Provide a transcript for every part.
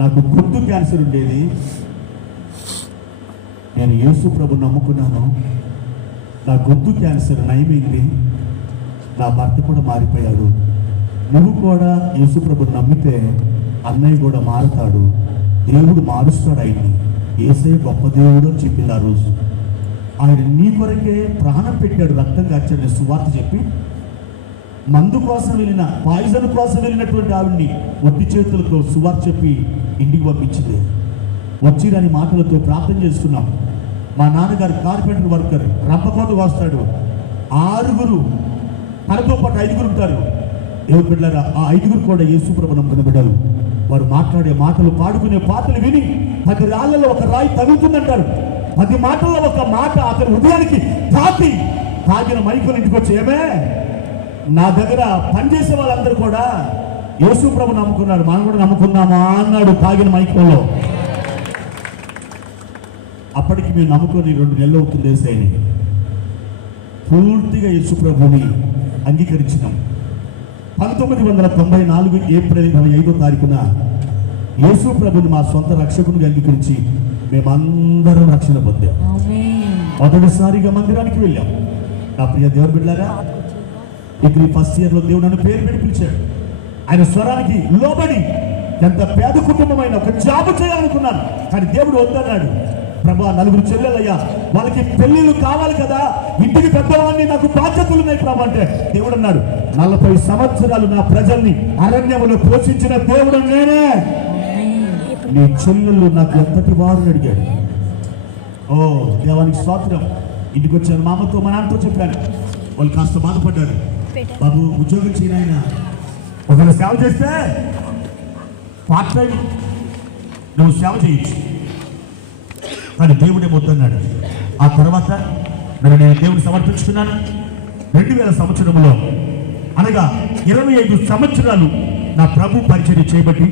నాకు గొంతు క్యాన్సర్ ఉండేది. నేను యేసు ప్రభు నమ్ముకున్నాను, నా గొంతు క్యాన్సర్ నయమైంది, నా భర్త కూడా మారిపోయాడు. నువ్వు కూడా యేసు ప్రభు నమ్మితే అన్నయ్య కూడా మారుతాడు, దేవుడు మారుస్తాడు ఆయన్ని, యేసయ్య గొప్ప దేవుడు అని చెప్పింది. ఆ రోజు ఆయన నీ కొరకే ప్రాణం పెట్టాడు, రక్తం కార్చాడు సువార్త చెప్పి. మందు కోసం వెళ్ళిన, పాయిజన్ కోసం వెళ్ళినటువంటి ఆవిడ్ని ఒట్టి చేతులతో సువార్త చెప్పి ఇంటికి పంపించింది. వచ్చి దాని మాటలతో ప్రార్థన చేసుకున్నాం. మా నాన్నగారు కార్పెంటర్ వర్కర్, రంపకోటకు వస్తాడు. 6 తనతో పాటు 5 ఉంటారు. దేవుడు బిడ్డలారా, ఆ 5 కూడా యేసు ప్రభు నమ్ముకున్న బిడ్డలు. వారు మాట్లాడే మాటలు, పాడుకునే పాటలు విని 10 రాళ్లలో ఒక రాయి తగులుతుందంటారు. 10 మాటల్లో ఒక మాట అతని హృదయానికి తాగిన మైకులు ఇంటికి వచ్చి, ఏమే నా దగ్గర పనిచేసే వాళ్ళందరూ కూడా యేసు ప్రభు నమ్ముకున్నారు, మనం కూడా నమ్ముకుందామా అన్నాడు తాగిన మైకుల్లో. అప్పటికి మేము నమ్ముకొని 2 నెలలు అవుతుంది. యేసయ్యని పూర్తిగా యేసు ప్రభుని అంగీకరించినాం. 1994 ఏప్రిల్ 25వ తారీఖున యేసు ప్రభుని మా సొంత రక్షకునిగా అంగీకరించి మేమందరం రక్షణ పొందాం. మొదటిసారిగా మందిరానికి వెళ్ళాం. నా ప్రియ దేవుని బిడ్డలారా, ఇక్కడ ఫస్ట్ ఇయర్లో దేవుడు నన్ను పేరు పెట్టి పిలిచాడు. ఆయన స్వరానికి లోబడి ఎంత పేద కుటుంబమైన ఒక జాబ్ చేయాలనుకున్నాను, కానీ దేవుడు వద్దన్నాడు. ప్రభా, 4 చెల్లెలయ్యా, వాళ్ళకి పెళ్ళిళ్ళు కావాలి కదా, ఇంటికి పెద్దవాడిని, నాకు బాధ్యతలు ఉన్నాయి ప్రభా అంటే దేవుడు అన్నాడు, 40 సంవత్సరాలు నా ప్రజల్ని అరణ్యములో పోషించిన దేవుడు నేనే, నీ చెల్లెళ్ళు నాకు ఎంతటి వారు అడిగాడు. ఓ దేవానికి స్తోత్రం. ఇంటికి వచ్చాను, మా అమ్మతో మా నాన్నతో చెప్పాను. వాళ్ళు కాస్త బాధపడ్డారు. బాబు, ఉద్యోగం చేయనైనా ఒకవేళ సేవ చేస్తే పార్ట్ టైం నువ్వు సేవ చేయొచ్చు, కానీ దేవుడే వద్దన్నాడు. ఆ తర్వాత నేను దేవుని సమర్పించుకున్నాను. 2000 సంవత్సరంలో, అనగా 25 సంవత్సరాలు నా ప్రభు పరిచర్య చేయబట్టి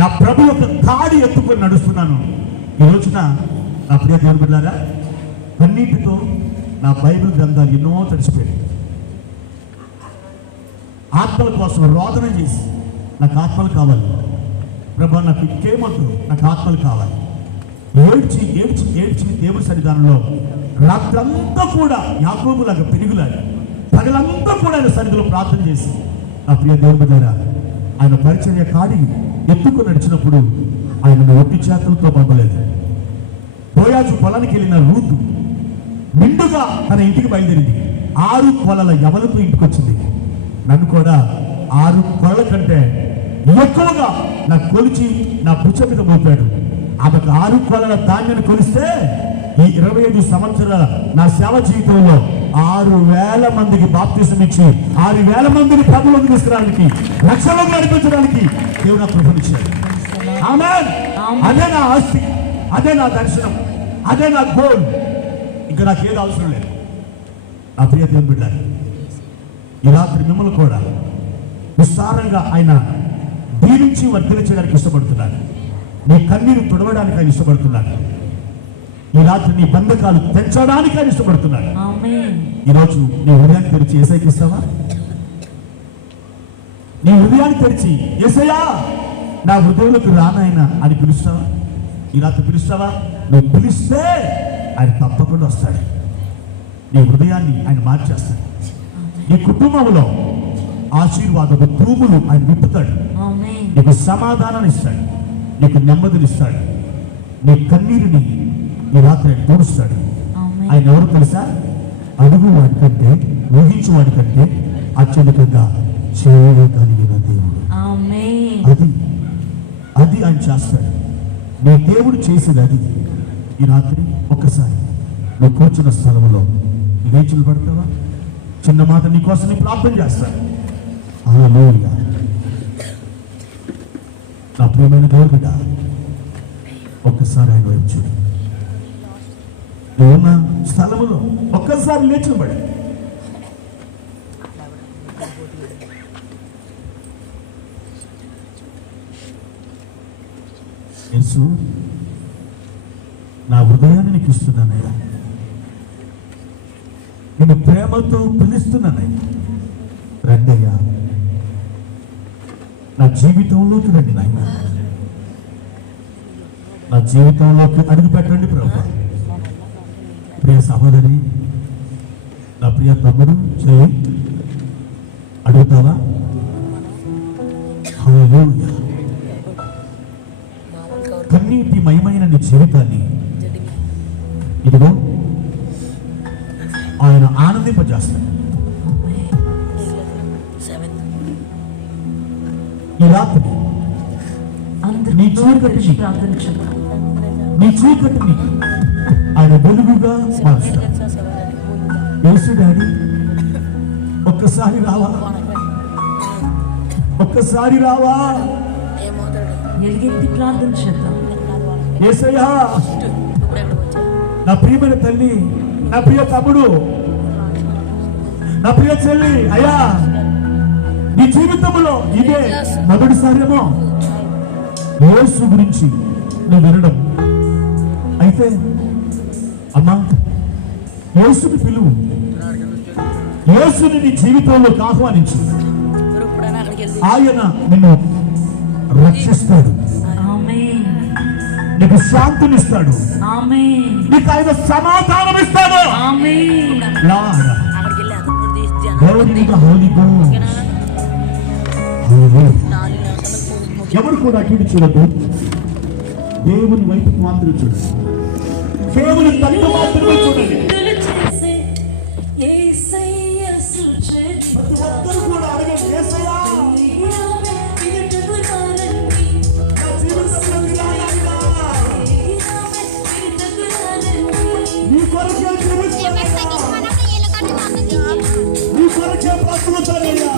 నా ప్రభు యొక్క కాడి ఎత్తుకొని నడుస్తున్నాను. ఈ రోజున నా ప్రియ దేవుని బిడ్డలారా, కన్నీటితో నా బైబిల్ గ్రంథాలు ఎన్నో తడిచిపోయాయి. ఆత్మల కోసం రోదన చేసి, నాకు ఆత్మలు కావాలి ప్రభా, నాకు ఇంకేమొద్దు, నాకు ఆత్మలు కావాలి. ఏడ్చి ఏడ్చి ఏడ్చి దేవుడి సన్నిధానంలో రాత్రంతా కూడా యాకోబులాగా పెరుగులాగా పగలంతా కూడా ఆయన సన్నిధిలో ప్రార్థన చేసి, నా ప్రియ దేవుని బిడ్డలారా, ఆయన పరిచర్య కాడి ఎత్తుకు నడిచినప్పుడు ఆయనను ఒట్టి చేతులతో పంపలేదు. బోయాజు పొలానికి వెళ్ళిన రూతు నిండుగా తన ఇంటికి బయలుదేరింది. 6 కొలల యవలతో ఇంటికి వచ్చింది. నన్ను కూడా 6 కొలల కంటే ఎక్కువగా నా కొలిచి నా భుజం మీద మోపాడు. ఆమెకు 6 కొలల ధాన్యాన్ని కొలిస్తే ఈ 25 సంవత్సరాల నా సేవ జీవితంలో 6000 మందికి బాప్తిసం ఇచ్చి 6000 మందిని ప్రభువులోకి తీసుకురావడానికి, లక్షలకు నడిపించడానికి దేవుడు నాకు కృపనిచ్చాడు. ఆమేన్. అదే నా ఆస్తి, అదే నా దర్శనం, అదే నా గోల్. ఇంకా నాకేది అవసరం లేదు. నా ప్రియ దేవుని బిడ్డలారా, ఈ రాత్రి మిమ్మల్ని కూడా విస్తారంగా ఆయన దీవించి వర్ధన చేయడానికి ఇష్టపడుతున్నాడు. నీ కన్నీరు తుడవడానికి ఆయన ఇష్టపడుతున్నాడు. ఈ రాత్రి నీ బంధకాలు తెంచడానికి ఆయన ఇష్టపడుతున్నాడు. ఈరోజు నీ హృదయాన్ని తెరిచి యేసయ్యకి ఇస్తావా? నీ హృదయాన్ని తెరిచి యేసయ్యా నా హృదయంలోకి రానాయన అని పిలుస్తావా? ఈ రాత్రి పిలుస్తావా? నువ్వు పిలిస్తే ఆయన తప్పకుండా వస్తాడు. నీ హృదయాన్ని ఆయన మార్చేస్తాడు. నీ కుటుంబంలో ఆశీర్వాదపు తూములు ఆయన విప్పుతాడు. నీకు సమాధానాన్ని ఇస్తాడు, నీకు నెమ్మదిని ఇస్తాడు. నీ కన్నీరుని ఈ రాత్రి ఆయన తోడుస్తాడు. ఆయన ఎవరు తెలుసా? అడుగు వాడికంటే, ఊహించు వాడికంటే అత్యధికంగా చేయగలిగిన దేవుడు. అది ఆయన చేస్తాడు. నీ దేవుడు చేసేది అది. ఈ రాత్రి ఒక్కసారి నువ్వు కూర్చున్న స్థలంలో లేచులు పడతావా? చిన్న మాట నీకోసం నీ ప్రార్థన చేస్తాను. హల్లెలూయా. నా ప్రియమైన దేవుని బిడ్డ, ఒక్కసారి ఆయన వైపు చూడు. నువ్వున్న స్థలములో ఒక్కసారి లేచులు పడి యేసు, నా హృదయాన్ని నీకు ఇస్తున్నానయ్యా, నేను ప్రేమతో పిలుస్తున్నానయ్యా, రండయ్యా, నా జీవితంలోకి రండి నాయన. నా జీవితంలోకి అడుగు పెట్టండి ప్రభు. ప్రియ సహోదరి, నా ప్రియ తమ్ముడు, చేయి అడుగుతావా? హల్లెలూయా. కన్నీటి మయమైన నీ జీవితాన్ని ఇదిగో ఆయన ఆనందింపజేస్తాడు. ఈ రాత్రి నీ చీకటిని ఆయన వెలుగుగా మారుస్తాడు. యేసు డాడీ ఒక్కసారి రావా, ఒక్కసారి రావా, ఎలుగెత్తి ప్రార్థన చేద్దాం. యేసయ్యా, నా ప్రియమైన తల్లి, నా ప్రియ తమ్ముడు, నా ప్రియ చెల్లి, అయ్యా నీ జీవితంలో ఇదే మొదటిసారేమో యేసు గురించి నువ్వు వినడం. అయితే అమ్మా, యేసుని పిలువు, యేసుని నీ జీవితంలోకి ఆహ్వానించు. ఆయన నిన్ను రక్షిస్తాడు, ఆమేన్. నీకు శాంతినిస్తాడు, ఆమేన్. నీకు ఆయన సమాధానం ఇస్తాడు. ఆమేన్. Lord, glory to the Holy Ghost. ఎవరు కూడా అటు చూడదు, దేవుని వైపుకు మాత్రం చూడండి, దేవుని తల్లి మాత్రమే చూడండి. ప్రతి ఒక్కరు కూడా అడగండి, యేసయ్యా, నా జీవితంలోకి రా నాయనా. నీ కొరకే జీవిస్తానయ్యా, నీ కొరకే బ్రతుకుతానయ్యా.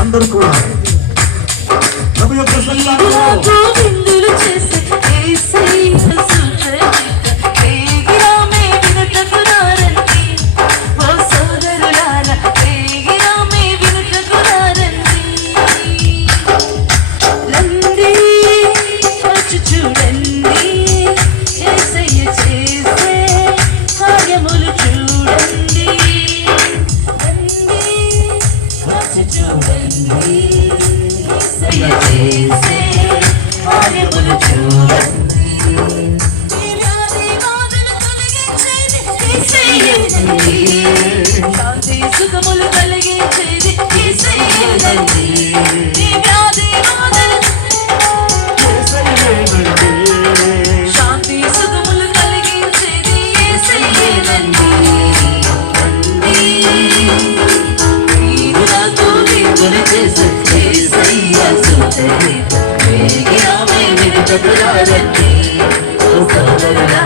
అందరూ కూడా ప్రభు యొక్క సన్నిధిలో గోవిందులు చేసే యేసయ్య సుచరిత వేగిరామే వినుటకు రారండి. ఓ సోదరులారా, వేగిరామే వినుటకు రారండి. రండి, వచ్చి చూడండి, యేసయ్య చేసే కార్యములు చూడండి. రండి, వచ్చి చూడండి, యేసయ్య చేసే కార్యములు చూడండి. ఈ వ్యాధి బాధను తొలగించేది యేసయ్యేనండి. శాంతి సుఖములు కలిగించేది యేసయ్యేనండి. ఈ వ్యాధి బాధను శాంతి సుఖములు కలిగించేది యేసయ్యేనండి. గోవిందులు చేసే యేసయ్య సుచరిత వేగిరామే వినుటకు రారండి. ఓ సోదరులారా,